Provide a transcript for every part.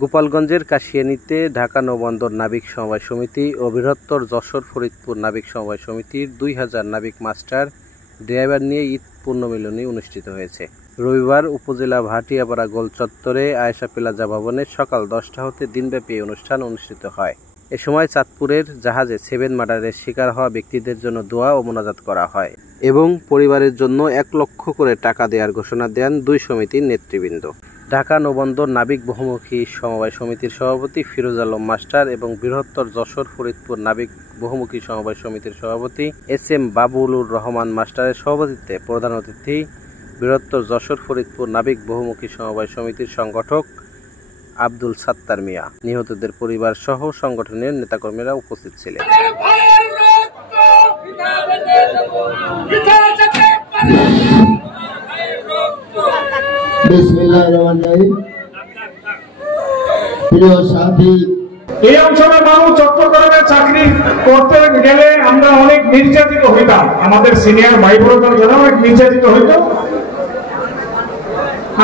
গোপালগঞ্জের কাশিয়ানীতে ঢাকা নৌবন্দর নাবিক সমবায় সমিতি ও বৃহত্তর যশোর ফরিদপুর নাবিক সমবায় সমিতির 2000 নাবিক মাস্টার ড্রাইভার নিয়ে ঈদ পুণ্যমিলনী অনুষ্ঠিত হয়েছে। রবিবার উপজেলা ভাটিয়াপাড়া গোল চত্বরে আয়েশা প্লাজা ভবনে সকাল 10টা হতে দিনব্যাপী অনুষ্ঠান অনুষ্ঠিত হয়। এ সময় চাঁদপুরের জাহাজে 7 মার্ডারের শিকার হওয়া ব্যক্তিদের জন্য দোয়া ও মোনাজাত করা হয় এবং পরিবারের জন্য 1 লক্ষ করে টাকা দেওয়ার ঘোষণা দেন 2 সমিতির নেতৃবৃন্দ। ঢাকা নৌবন্দর নাবিক বহুমুখী সমবায় সমিতির সভাপতি ফিরোজ আলম মাস্টার এবং বৃহত্তর যশোর ফরিদপুর নাবিক বহুমুখী সমবায় সমিতির সভাপতি SM বাবুলুর রহমান মাস্টারের সভাপতিত্বে প্রধান অতিথি বৃহত্তর যশোর ফরিদপুর নাবিক বহুমুখী সমবায় সমিতির সংগঠক আব্দুল সাত্তার মিয়া, নিহতদের পরিবার সহ সংগঠনের নেতাকর্মীরা উপস্থিত ছিলেন। এই অঞ্চলের মানুষ চট্টগ্রামে চাকরি করতে গেলে আমরা অনেক নির্যাতিত হইতাম, আমাদের সিনিয়র ভাই বোনদের জন্য অনেক নির্যাতিত হইত,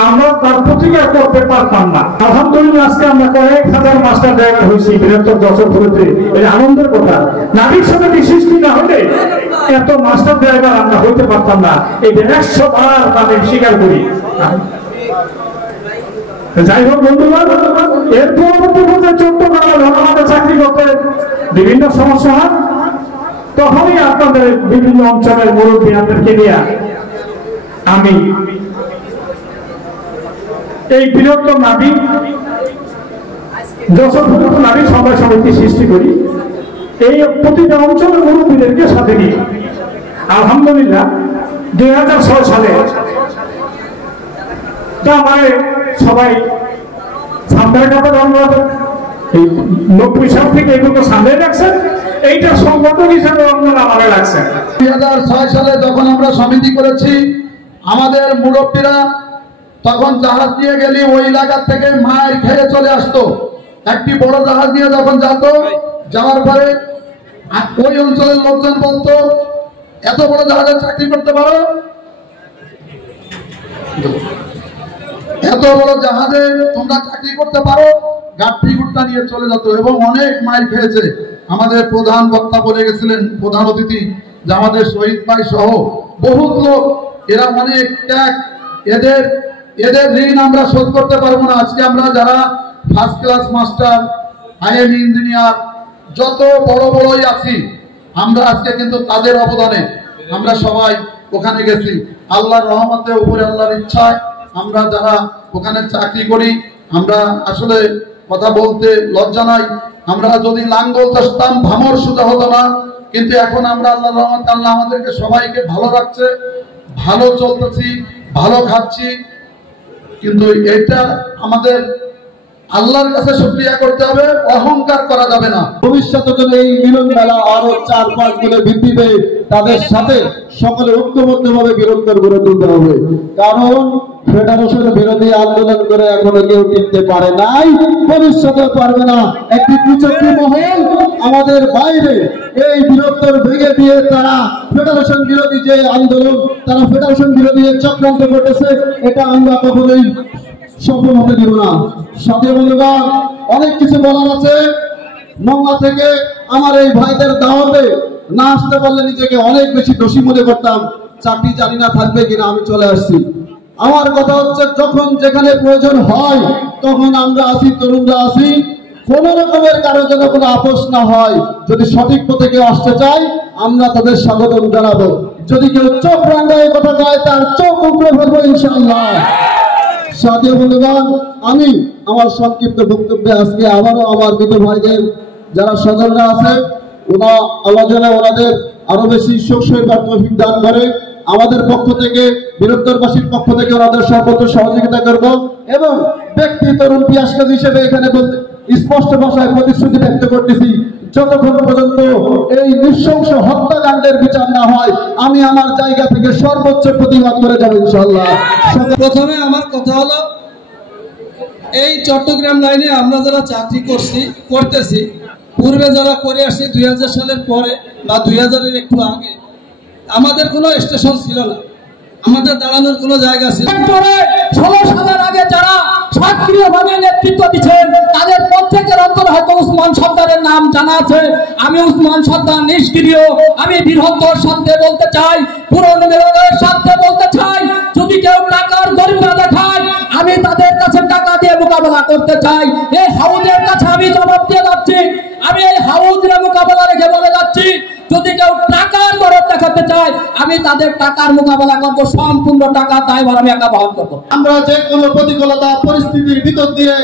আমরা তার প্রতিকার করতে পারতাম না। আলহামদুলিল্লাহ আজকে আমরা কয়েক হাজার মাস্টার ড্রাইভার হয়েছি বৃহত্তর যশোর ফরিদপুরে। এই আনন্দের কথা, নাবিক সমিতি সৃষ্টি না হলে এত মাস্টার ড্রাইভার আমরা হইতে পারতাম না। এই 100 বার আমি স্বীকার করি। যাই হোক বন্ধুগণ, এর পরবর্তী পর্যায়ে চট্টগ্রামে আমাদের চাকরি করতে বিভিন্ন সমস্যা হয়, তখনই আপনাদের বিভিন্ন অঞ্চলের মুরব্বীদেরকে নিয়ে আমি এই বৃহত্তর নাবিক যশোর ফরিদপুর নাবিক সমবায় সমিতি সৃষ্টি করি। এই প্রতিটা অঞ্চলের মুরব্বীদেরকে সাথে নিয়ে আলহামদুলিল্লাহ 2006 সালে আমাদের সবাই সামনের কাপড় 90 সাল থেকে এগুলো সামনে রাখছেন, এইটা সংগঠন হিসাবে আপনারা আমাকে রাখছেন। 2006 সালে যখন আমরা সমিতি করেছি, আমাদের মুরব্বীরা তখন জাহাজ নিয়ে গেলে ওই এলাকা থেকে মায়ের খেয়ে চলে আসতো। একটি বড় জাহাজ নিয়ে যখন যেত, যাওয়ার পরে ওই অঞ্চলের লোকজন বলতো, এত বড় জাহাজে চাকরি করতে পারো, এত বড় জাহাজে তোমরা চাকরি করতে পারো, গাঠি গুট্টা নিয়ে চলে যেত এবং অনেক মাইল খেয়েছে। আমাদের প্রধান বক্তা বলে গেছিলেন, প্রধান অতিথি, যে আমাদের শহীদ ভাই সহ বহুত লোক, এরা অনেক ত্যাগ, এদের ঋণ আমরা শোধ করতে পারবো না। আজকে আমরা যারা first class master, IM engineer, যত বড় বড়ই আছি, আমরা আজকে কিন্তু তাদের অবদানে আমরা সবাই ওখানে গেছি। আল্লাহর রহমতে, উপরে আল্লাহর ইচ্ছায় আমরা যারা ওখানে চাকরি করি, আমরা আসলে কথা বলতে লজ্জা নাই, আমরা যদি লাঙ্গল চাষতাম ভামর সোজা হতো না। কিন্তু এখন আমরা আল্লাহর রহমতে, আল্লাহ আমাদেরকে সবাইকে ভালো রাখছে, ভালো চলতেছি, ভালো খাচ্ছি। কিন্তু এটা আমাদের আল্লাহর কাছে শুকরিয়া করতে হবে, অহংকার করা যাবে না। ভবিষ্যতে যদি এই মিলন মেলা আরো 4-5 গুণে বৃদ্ধি পেয়ে তাদের সাথে সকলে ঐক্যবদ্ধভাবে বৃহত্তর গড়ে তুলতে হবে। কারণ ফেডারেশন বিরোধী আন্দোলন করে এখনো কেউ টিকতে পারে নাই, ভবিষ্যতে পারবে না। একটি কুচক্রী মহল আমাদের বাইরে এই বৃহত্তর ভেঙে দিয়ে তারা ফেডারেশন বিরোধী যে আন্দোলন, তারা ফেডারেশন বিরোধী চক্রান্ত করতেছে, এটা আমরা কখনোই সফল হতে দিব না। সাথে বন্ধুগণ, অনেক কিছু বলার আছে। মংলা থেকে আমার এই ভাইদের দাওয়াতে না আসতে পারলে নিজেকে অনেক বেশি দোষী মনে করতাম, চাকরি জানি না থাকবে কিনা, আমি চলে আসছি। আমার কথা হচ্ছে, যখন যেখানে প্রয়োজন হয় তখন আমরা আসি, তরুণরা আসি, কোন রকমের কারো যেন কোনো আপোষ না হয়। যদি সঠিক পথে কেউ আসতে চায়, আমরা তাদের স্বাগতম জানাবো। যদি কেউ চোখ রাঙায় কথা যায়, তার চোখ উপরে ফেলবো ইনশাআল্লাহ। সাথে বন্ধুগণ, আমি আমার সংক্ষিপ্ত বক্তব্যে আজকে আবারও আমার মৃত ভাইদের যারা স্বজনরা আছে, আল্লাহ যেন ওনাদের আরো বেশি সুখ সইবার তৌফিক দান করে। আমাদের পক্ষ থেকে, বৃহত্তরবাসীর পক্ষ থেকে ওনাদের সর্বোচ্চ সহযোগিতা করব এবং ব্যক্তি তরুণ পিয়াসকাজ হিসেবে এখানে বলতে স্পষ্ট ভাষায় প্রতিশ্রুতি ব্যক্ত করতেছি, যতক্ষণ পর্যন্ত এই নৃশংস হত্যাকাণ্ডের বিচার না হয়, আমি আমার জায়গা থেকে সর্বোচ্চ প্রতিবাদ করে যাব ইনশাআল্লাহ। প্রথমে আমার কথা হলো, এই চট্টগ্রাম লাইনে আমরা যারা চাকরি করতেছি, পূর্বে যারা করে আসছি 2000 সালের পরে বা 2000-এর একটু আগে, আমাদের কোনো স্টেশন ছিল না, আমাদের দাঁড়ানোর কোনো জায়গা ছিল না। 16 সালের আগে যারা সক্রিয়ভাবে নেতৃত্ব দিচ্ছেন, হয়তো উসমান সর্দারের নাম জানা আছে। আমি উসমান সর্দার নিষ্ক্রিয়, আমি বৃহত্তর সাথে বলতে চাই, পুনর্মিলনের সাথে বলতে চাই, যদি কেউ টাকার দরিদ্র দেখায় আমি তাদের কাছে টাকা দিয়ে মোকাবেলা করতে চাই। এই হাউজের কাছে আমি জবাব দিয়ে যাচ্ছি, আমি এই হাউজের মোকাবেলা রেখে বলে যাচ্ছি, যদি কেউ টাকার দরদ দেখাতে চায় আমি তাদের টাকার মোকাবেলা করবো, সম্পূর্ণ টাকা দায়ভার আমি একা বহন করবো। আমরা যে কোনো প্রতিকূলতা পরিস্থিতির ভিতর দিয়ে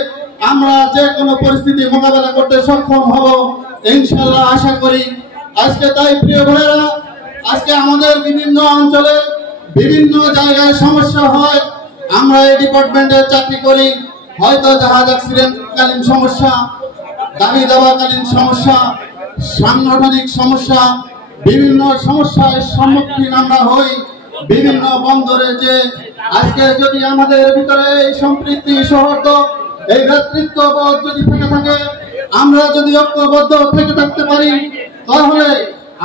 আমরা যে কোনো পরিস্থিতি মোকাবেলা করতে সক্ষম হব ইনশাআল্লাহ আশা করি। আজকে তাই প্রিয় ভাইরা, আজকে আমাদের বিভিন্ন অঞ্চলে বিভিন্ন জায়গায় সমস্যা হয়। আমরা এই ডিপার্টমেন্টে চাকরি করি, হয়তো জাহাজ অ্যাক্সিডেন্টকালীন সমস্যা, দাবি দাবাকালীন সমস্যা, সাংগঠনিক সমস্যা, বিভিন্ন সমস্যার সম্মুখীন আমরা হই। বিভিন্ন বন্দরে যে আজকে যদি আমাদের ভিতরে এই সম্পৃক্তি সৌহার্দ্য, এই নেতৃত্ববোধ যদি থেকে থাকে, আমরা যদি ঐক্যবদ্ধ থেকে থাকতে পারি, তাহলে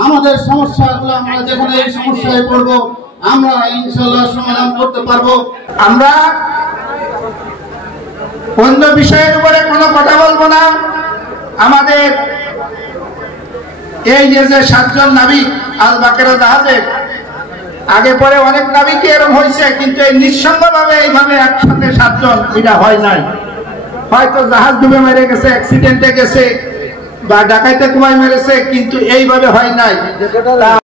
আমাদের সমস্যাগুলো আমরা যেখানে এই সমস্যায় পড়বো আমরা ইনশাআল্লাহ সমাধান করতে পারবো। আমরা অন্য বিষয়ের উপরে কোনো কথা বলবো না। আমাদের এই যে 7 জন নাবিক আল বাকেরা জাহাজের, আগে পরে অনেক নাবিক এরকম হয়েছে, কিন্তু এই নিঃসঙ্গভাবে এইভাবে একসাথে 7 জন এটা হয় নাই। হয়তো জাহাজ ডুবে মেরে গেছে, অ্যাক্সিডেন্টে গেছে বা ডাকাইতে কুমায় মেরেছে, কিন্তু এইভাবে হয় নাই।